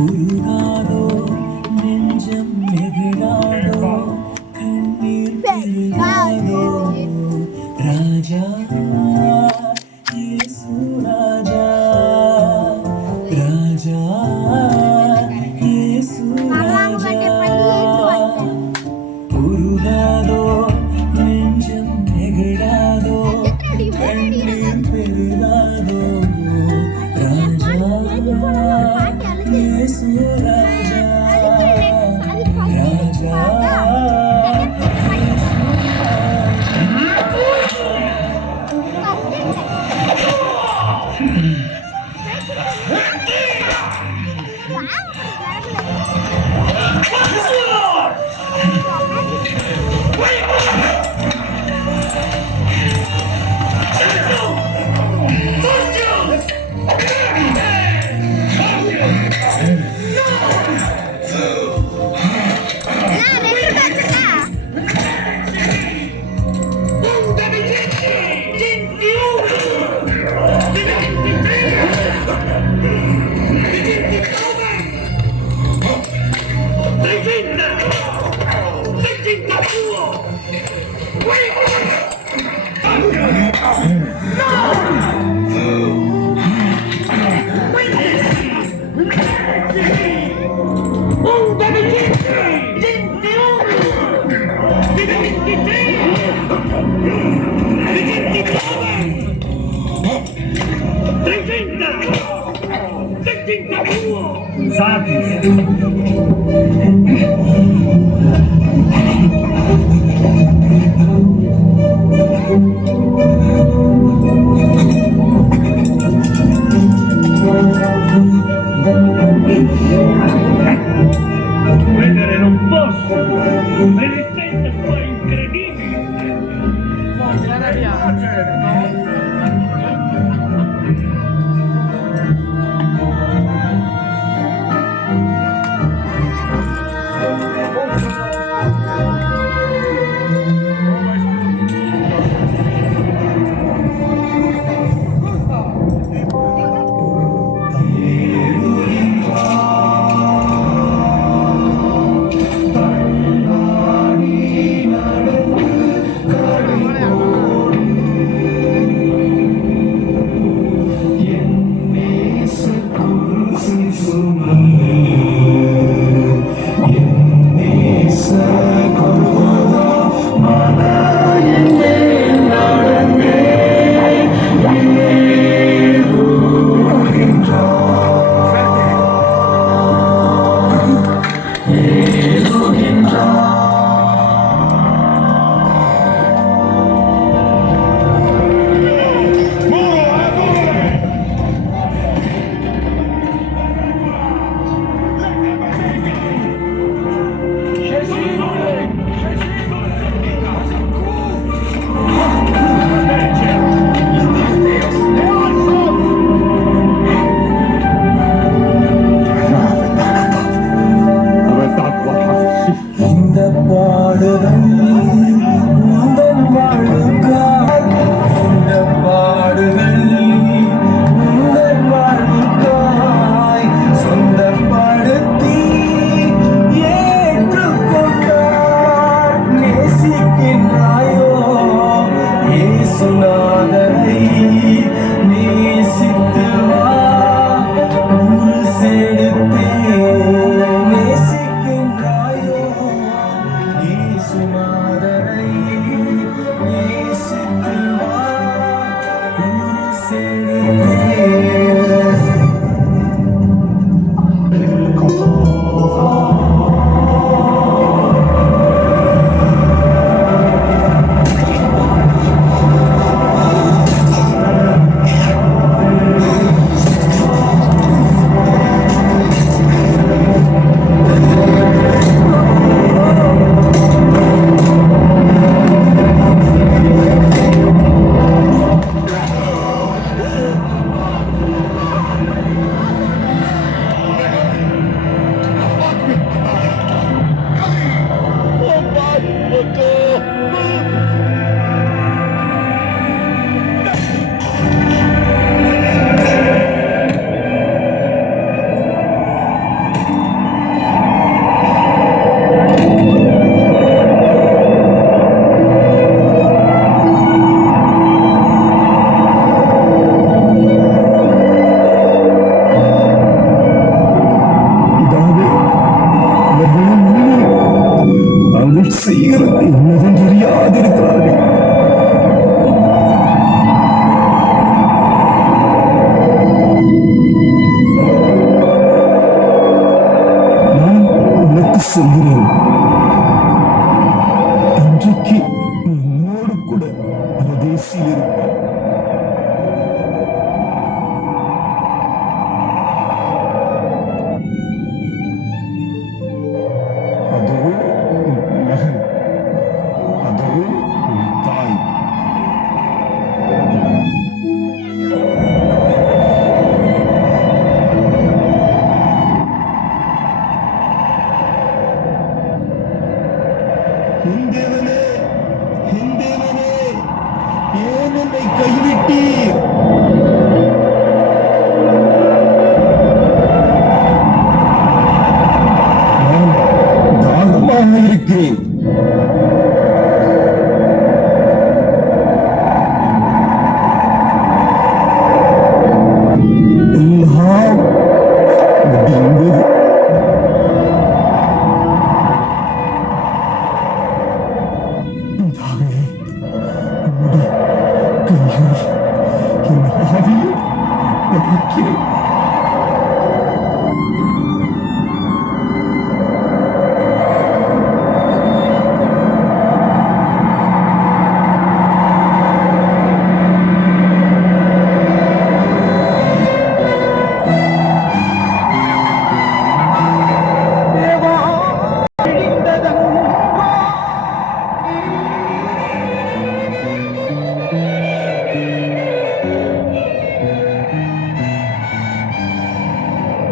உருகாதோ நெஞ்சம் நெகிழாதோ கண்ணீர் பெருகாதோ ராஜா இயேசு ராஜா ராஜா இயேசு ராஜா உருகாதோ நெஞ்சம் நெகிழாதோ கண்ணீர் பெருகாதோ ராஜா இயேசு Raja Raja Prendere non posso, me ne sento qua incredibile. செய்கிறது என்னவென்று தெரியாதிருக்கிறார்கள். நான் உனக்கு சொல்கிறேன், இன்றைக்கு என்னோடு கூட பரதேசில் இருப்பார். அதோ உன் மகன், அதோ உன் தாய். என் தேவனே, என் தேவனே, ஏன் என்னை கைவிட்டீர்? நான் தாகமாக இருக்கிறேன். எல்லாம் முடிந்தது. தாவே, உம்முடைய கைகளில் என் ஆவியை வைக்கிறேன்.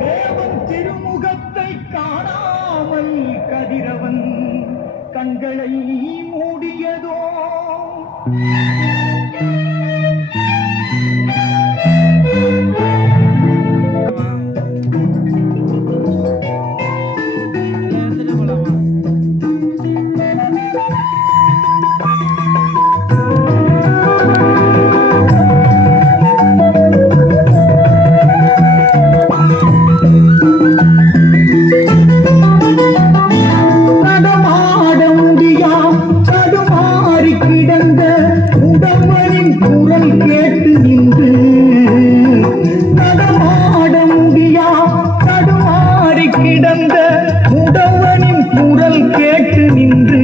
தேவன் திருமுகத்தை காணாமல் கதிரவன் கண்களை மூடியதோ. நடமாட முடியா தடுமாறி கிடந்த உடம்பனின் குரல் கேட்டு நின்று, நடமாட முடியா தடுமாறி கிடந்த உடம்பனின் குரல் கேட்டு நின்று,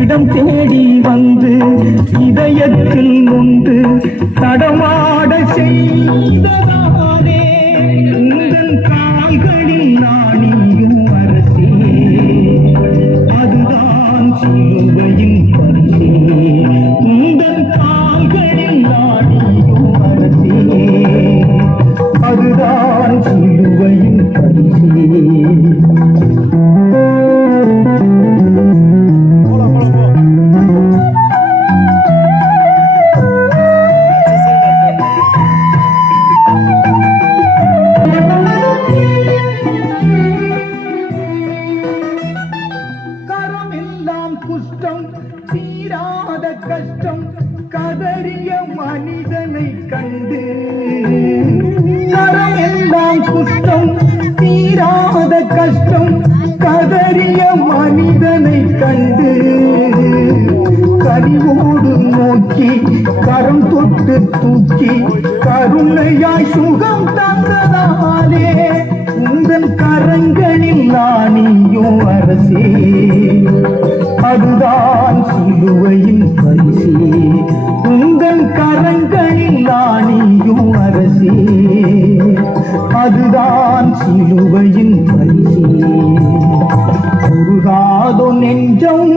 இடம் தேடி வந்து இதயத்தில் நொந்து தடமாட செய்ததானே உங்கள் கால்களில் நாணியும் அரசே. அதுதான் சிலுவையின் பரிசே, உங்கள் கால்களில் நாணியும் அரசே. அதுதான் சிலுவையின் பரிசே. கரமெல்லாம் குஷ்டம் தீராத கஷ்டம் கதறிய மனிதனை கண்டு, கரமெல்லாம் குஷ்டம் தீராத கஷ்டம் கதறிய மனிதனை கண்டு, கனிவோடு நோக்கி கரம் தொட்டு தூக்கி கருணையாய் சுகம் தந்ததாலே உங்கள் கரங்களில் நாணியும் அரசே. அதுதான் சிலுவையின் பரிசே, உங்கள் கரங்களில் நாணியும் அரசே. அதுதான் சிலுவையின் பரிசே. உருகாதோ நெஞ்சம்,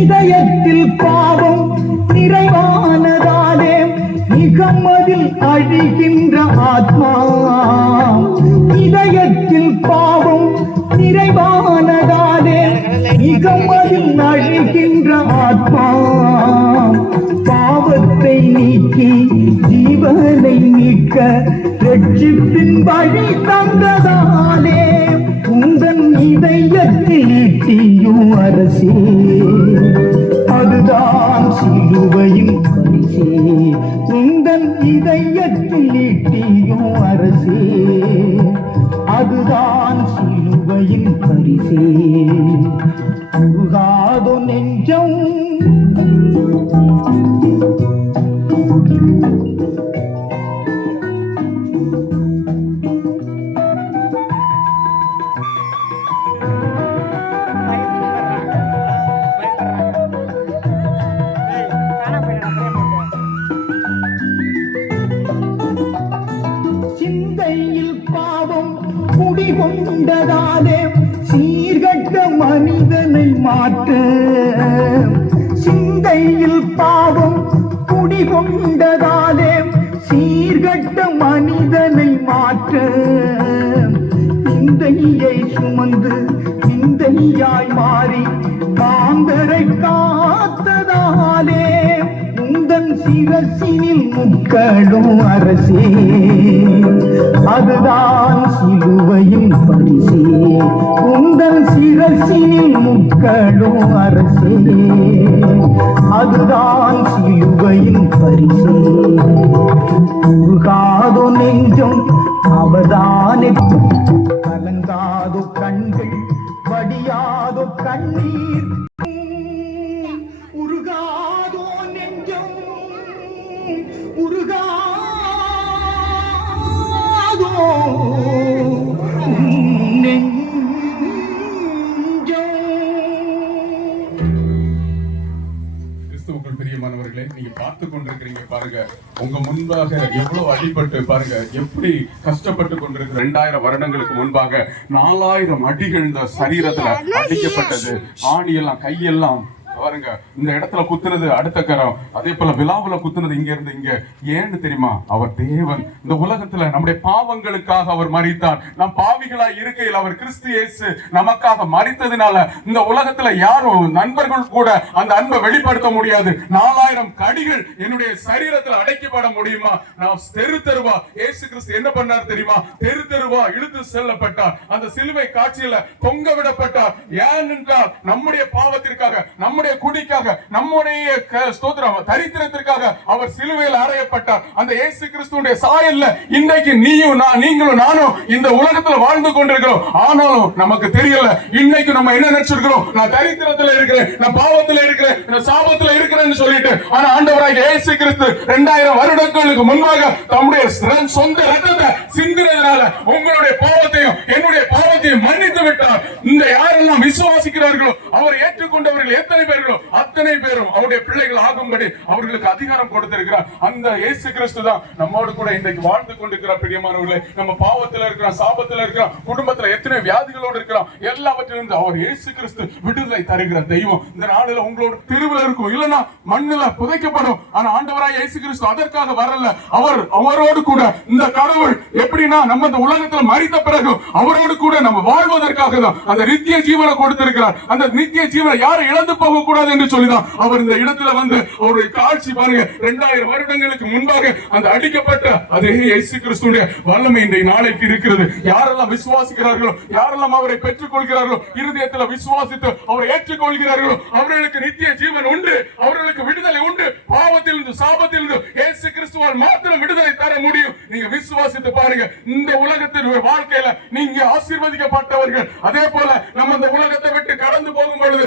இதயத்தில் பாவம் நிறைவானதாலே நிகமதில் அழிகின்ற ஆத்மா. இதயத்தில் பாவம் நிறைவானதாலே நிகமதில் அழிகின்ற ஆத்மா. பாவத்தை நீக்கி ஜீவனை மீட்க ரட்சிப்பின் வழி தந்ததாலே உந்தன் இதயத்தில் ஈட்டியும் அரசே, அதுதான் சிலுவையின் பரிசே. உந்தன் இதயத்தில் ஈட்டியும் அரசே, அதுதான் சிலுவையின் பரிசே. உருகாதோ நெஞ்சம் சிந்தையில் பாவம் குடிகொண்டதாலே சீர்கட்ட மனிதனை மாற்ற. சிந்தையில் பாவம் குடிகொண்டதாலே சீர்கட்ட மனிதனை மாற்ற. விந்தையை சுமந்து விந்தையாய் மாறி காந்தரை காத்ததாலே உந்தன் சிரசினில் முக்களும் அரசே, அதுதான் சிலுவையின் பரிசே. உந்தன் சிரசினில் முக்களும் அரசே, அதுதான் சிலுவையின் பரிசே. உருகாதோ நெஞ்சம் அவதானே, கலங்காதோ கண்கள் வடியாதோ கண்ணீர். உருகாதோ நெஞ்சம் உருகாதோ கிறிஸ்துவுக்குள் பிரியமானவர்களே, நீங்க பார்த்து கொண்டிருக்கிறீங்க பாருங்க, உங்க முன்பாக எவ்வளவு அடிபட்டு பாருங்க, எப்படி கஷ்டப்பட்டு கொண்டிருக்கிற 2000 வருடங்களுக்கு முன்பாக 4000 அடிகள் இந்த சரீரத்துல அடிக்கப்பட்டது. ஆணியெல்லாம் கையெல்லாம் பாருங்க, இந்த இடத்துல குத்துனது அடுத்த கரம், அதே போல விழாவுல குத்துனது இங்க இருந்து இங்க. ஏன்னு தெரியுமா? அவர் தேவன். இந்த உலகத்துல நம்முடைய பாவங்களுக்காக அவர் மரித்தார். நம் பாவிகளாய் இருக்கையில் அவர் கிறிஸ்து இயேசு நமக்காக மரித்ததினால இந்த உலகத்துல யாரும் நண்பர்கள் கூட அந்த அன்பை வெளிப்படுத்த முடியாது. 4000 கடிகள் என்னுடைய சரீரத்தில் அடைக்கப்பட முடியுமா? நான் தெரு தெருவா இயேசு கிறிஸ்து என்ன பண்ணார் தெரியுமா? தெரு தெருவா இழுத்து செல்லப்பட்டார். அந்த சிலுவை காட்சியில தொங்க விடப்பட்டார். ஏனென்றால் நம்முடைய பாவத்திற்காக, நம்முடைய குடிக்காக, நம்முடைய ஸ்தோத்திரம் தரித்திரத்திற்காக அவர் சிலுவையில் அறையப்பட்டார். அந்த இயேசு கிறிஸ்துவுடைய சாயல்ல இன்றைக்கு நீங்களும் நானும் இந்த உலகத்துல வாழ்ந்து கொண்டிருக்கிறோம். ஆனாலும் நமக்கு தெரியல. இன்னைக்கு நம்ம என்ன நினைச்சிருக்கிறோம்? நான் தரித்திரத்துல இருக்கிறேன், நான் பாவத்துல இருக்கிறேன், நான் சாபத்துல இருக்கிறேன்னு சொல்லிட்டு. ஆனா ஆண்டவராகிய இயேசு கிறிஸ்து 2000 வருடங்களுக்கு முன்பாக தம்முடைய சொந்த ரத்தத்தை சிந்தினதுனால உங்களுடைய பாவத்தையும் என்னுடைய பாவத்தையும் மன்னித்து விட்டார். இந்த யாரெல்லாம் விசுவாசிக்கிறார்களோ, அவர் ஏற்றுக்கொண்டவர்கள் எத்தனை பேர்களோ அத்தனை பேரும் அவருடைய பிள்ளைகள் ஆகும்படி அவர்களுக்கு அதிகாரம் கொடுத்திருக்கிறார். அந்த இயேசு கிறிஸ்து தான் நம்மோடு கூட இன்றைக்கு வாழ்ந்து கொண்டிருக்கிறார். பிரியமானவர்களே, நம்ம பாவத்துல இருக்கிறோம், சாபத்துல இருக்கிறோம், குடும்பத்துல எத்தனை வியாதிகளோடு இருக்கிறோம், எல்லாவற்றிலிருந்து அவர் இயேசு கிறிஸ்து விடுதலை தருகிற தெய்வம். இந்த நாடுல உங்களோட திருவிழா இருக்கும், இல்லன்னா மண்ணுல புதைக்கப்படும். ஆனா ஆண்டவராய் இயேசு கிறிஸ்து அதற்காக வரல. அவரோடு கூட இந்த கடவுள் எப்படின்னா நம்ம இந்த உலகத்துல மரித்த பிறகு அவரோடு கூட நம்ம வாழ்வதற்காக தான் அந்த நித்திய ஜீவனை கொடுத்திருக்கிறார். அந்த நித்திய ஜீவனை யாரும் இழந்து போக கூடாது என்று சொல்லிதான் அவர் இந்த இடத்துல வந்து அவருடைய காட்சி பாருங்க. 2000 வருடங்களுக்கு முன்பாக அந்த அடிக்கப்பட்ட அதே இயேசு கிறிஸ்துடைய வல்லமை இன்றைய நாளைக்கு இருக்கிறது. யாரெல்லாம் விசுவாசிக்கிறார்களோ, யாரெல்லாம் அவரை பெற்றுக் கொள்கிறார்களோ, இருதயத்தில் விசுவாசித்து அவரை ஏற்றுக்கொள்கிறார்களோ அவர்களுக்கு நித்திய ஜீவன் உண்டு, அவர்களுக்கு விடுதலை உண்டு. பாவத்திலிருந்து சாபத்திலிருந்து இயேசு கிறிஸ்துவால் மாத்திரம் விடுதலை தர முடியும். நீங்க விசுவாசித்து பாருங்க. இந்த உலகத்தின் வாழ்க்கையில நீங்க ஆசீர்வதிக்கப்பட்டவர்கள். அதே போல நம்ம இந்த உலகத்தை விட்டு கடந்து போகும் பொழுது